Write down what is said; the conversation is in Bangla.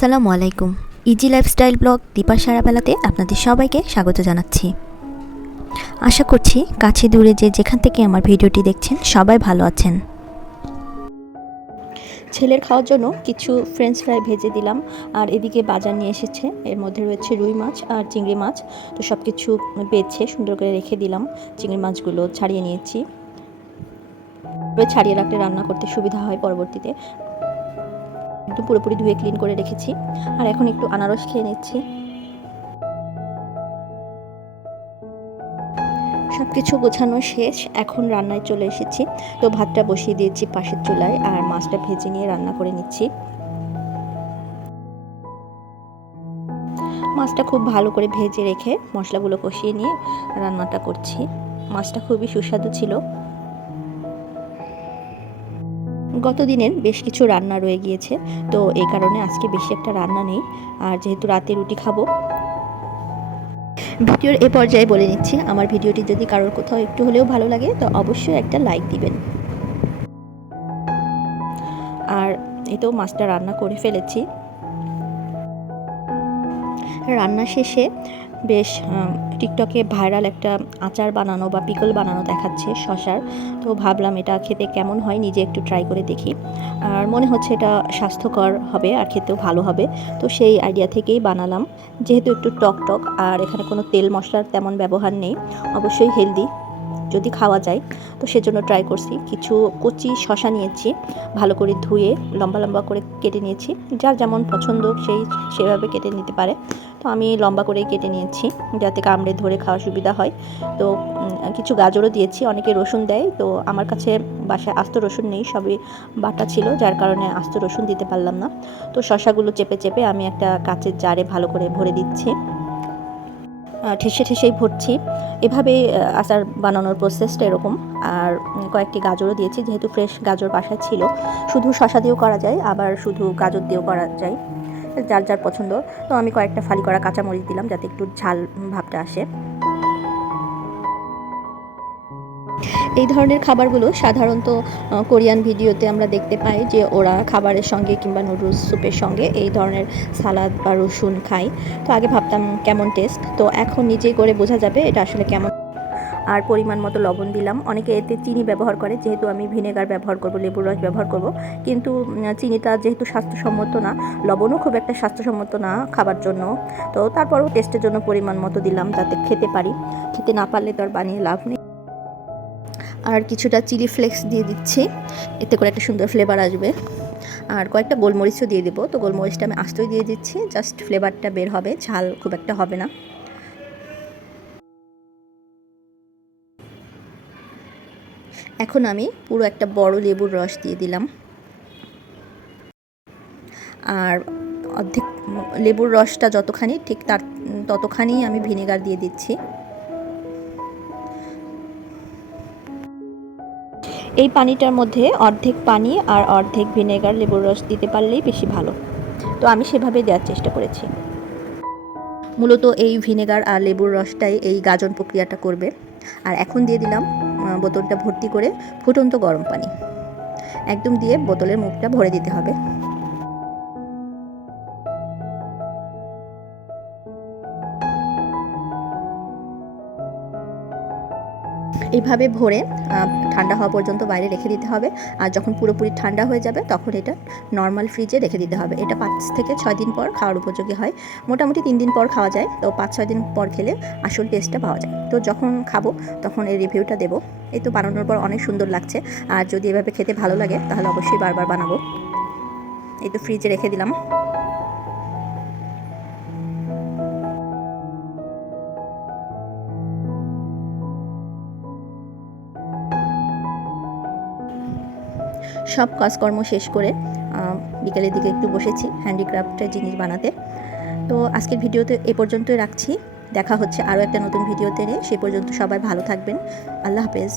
আসসালামু আলাইকুম। ইজি লাইফস্টাইল ব্লগ দীপা সারাবেলাতে আপনাদের সবাইকে স্বাগত জানাচ্ছি। আশা করছি কাছে দূরে যে যেখান থেকে আমার ভিডিওটি দেখছেন সবাই ভালো আছেন। ছেলের খাওয়ার জন্য কিছু ফ্রেঞ্চ ফ্রাই ভেজে দিলাম, আর এদিকে বাজার নিয়ে এসেছে। এর মধ্যে রয়েছে রুই মাছ আর চিংড়ি মাছ। তো সব কিছু বেছে সুন্দর করে রেখে দিলাম। চিংড়ি মাছগুলো ছাড়িয়ে নিয়েছি। ছাড়িয়ে রাখলে রান্না করতে সুবিধা হয় পরবর্তীতে। একদম পুরোপুরি ধুয়ে ক্লিন করে রেখেছি। আর এখন একটু আনারস খেয়ে নিচ্ছি। সব কিছু গোছানো শেষ। এখন রান্নায় চলে এসেছি। তো ভাতটা বসিয়ে দিয়েছি পাশের চুলায় আর মাছটা ভেজে নিয়ে রান্না করে নিচ্ছি। মাছটা খুব ভালো করে ভেজে রেখে মশলাগুলো কষিয়ে নিয়ে রান্নাটা করছি। মাছটা খুবই সুস্বাদু ছিল। গত দিনের বেশ কিছু রান্না রয়ে গিয়েছে, তো এই কারণে আজকে বেশি একটা রান্না নেই। আর যেহেতু রাতে রুটি খাব, ভিডিওর এ পর্যায়ে বলে নিচ্ছি, আমার ভিডিওটি যদি কারোর কোথাও একটু হলেও ভালো লাগে, তো অবশ্যই একটা লাইক দিবেন। আর এই তো মাছটা রান্না করে ফেলেছি। রান্না শেষে বেশ টিকটকে ভাইরাল একটা আচার বানানো বা পিকল বানানো দেখাচ্ছে শশার। তো ভাবলাম এটা খেতে কেমন হয় নিজে একটু ট্রাই করে দেখি। আর মনে হচ্ছে এটা স্বাস্থ্যকর হবে আর খেতেও ভালো হবে। তো সেই আইডিয়া থেকেই বানালাম। যেহেতু একটু টক টক, আর এখানে কোনো তেল মশলার তেমন ব্যবহার নেই, অবশ্যই হেলদি যদি খাওয়া যায়, তো সেজন্য ট্রাই করছি। কিছু কচি শশা নিয়েছি, ভালো করে ধুয়ে লম্বা লম্বা করে কেটে নিয়েছি। যার যেমন পছন্দ সেই সেভাবে কেটে নিতে পারে। তো আমি লম্বা করেই কেটে নিয়েছি, যাতে কামড়ে ধরে খাওয়া সুবিধা হয়। তো কিছু গাজরও দিয়েছি, অনেকে রসুন দেয়। তো আমার কাছে বাসায় আস্ত রসুন নেই, সবই বাটা ছিল, যার কারণে আস্ত রসুন দিতে পারলাম না। তো শশাগুলো চেপে চেপে আমি একটা কাচের জারে ভালো করে ভরে দিচ্ছি। ঠেসে ঠেসেই ভরছি। এভাবে আচার বানানোর প্রসেসটা এরকম। আর কয়েকটি গাজরও দিয়েছি, যেহেতু ফ্রেশ গাজর বাসায় ছিল। শুধু শশা দিয়েও করা যায়, আবার শুধু গাজর দিয়েও করা যায়, যার যার পছন্দ। তো আমি কয়েকটা ফালি করা কাঁচামরিচ দিলাম, যাতে একটু ঝাল ভাবটা আসে। এই ধরনের খাবারগুলো সাধারণত কোরিয়ান ভিডিওতে আমরা দেখতে পাই যে ওরা খাবারের সঙ্গে কিংবা নুডলস স্যুপের সঙ্গে এই ধরনের সালাদ বা রসুন খায়। তো আগে ভাবতাম কেমন টেস্ট, তো এখন নিজেই করে বোঝা যাবে এটা আসলে কেমন। আর পরিমাণ মতো লবণ দিলাম। অনেকে এতে চিনি ব্যবহার করে, যেহেতু আমি ভিনেগার ব্যবহার করব, লেবুর রস ব্যবহার করব। কিন্তু চিনিটা যেহেতু স্বাস্থ্যসম্মত না, লবণও খুব একটা স্বাস্থ্যসম্মত না খাবার জন্য। তো তারপরও টেস্টের জন্য পরিমাণ মতো দিলাম যাতে খেতে পারি। খেতে না পারলে তো আর বানিয়ে লাভ নেই। আর কিছুটা চিলি ফ্লেক্স দিয়ে দিচ্ছি। এতে করে একটা সুন্দর ফ্লেভার আসবে। আর কয়েকটা গোলমরিচও দিয়ে দেবো। তো গোলমরিচটা আমি আস্তই দিয়ে দিচ্ছি। জাস্ট ফ্লেভারটা বের হবে। ঝাল খুব একটা হবে না। এখন আমি পুরো একটা বড় লেবুর রস দিয়ে দিলাম। আর অর্ধেক লেবুর রসটা যতখানি, ঠিক তার, ততখানি আমি ভিনেগার দিয়ে দিচ্ছি। এই পানিটার মধ্যে অর্ধেক পানি আর অর্ধেক ভিনেগার লেবুর রস দিতে পারলেই বেশি ভালো। তো আমি সেভাবে দেওয়ার চেষ্টা করেছি। মূলত এই ভিনেগার আর লেবুর রসটাই এই গাজন প্রক্রিয়াটা করবে। আর এখন দিয়ে দিলাম বোতলটা ভর্তি করে ফুটন্ত গরম পানি। একদম দিয়ে বোতলের মুখটা ভরে দিতে হবে। এইভাবে ভরে ঠান্ডা হওয়া পর্যন্ত বাইরে রেখে দিতে হবে। আর যখন পুরোপুরি ঠান্ডা হয়ে যাবে, তখন এটা নর্মাল ফ্রিজে রেখে দিতে হবে। এটা পাঁচ থেকে ছয় দিন পর খাওয়ার উপযোগী হয়। মোটামুটি তিন দিন পর খাওয়া যায়। তো পাঁচ, ছয় দিন পর খেলে আসল টেস্টটা পাওয়া যায়। তো যখন খাব, তখন এই রিভিউটা দেবো। এই তো বানানোর পর অনেক সুন্দর লাগছে। আর যদি এভাবে খেতে ভালো লাগে, তাহলে অবশ্যই বারবার বানাবো। এই তো ফ্রিজে রেখে দিলাম। সব কাজকর্ম শেষ করে বিকেলের দিকে একটু বসেছি হ্যান্ডিক্রাফ্টের জিনিস বানাতে। তো আজকের ভিডিওতে এ পর্যন্তই রাখছি। দেখা হচ্ছে আরও একটা নতুন ভিডিওতে নিয়ে সে পর্যন্ত সবাই ভালো থাকবেন। আল্লাহ হাফেজ।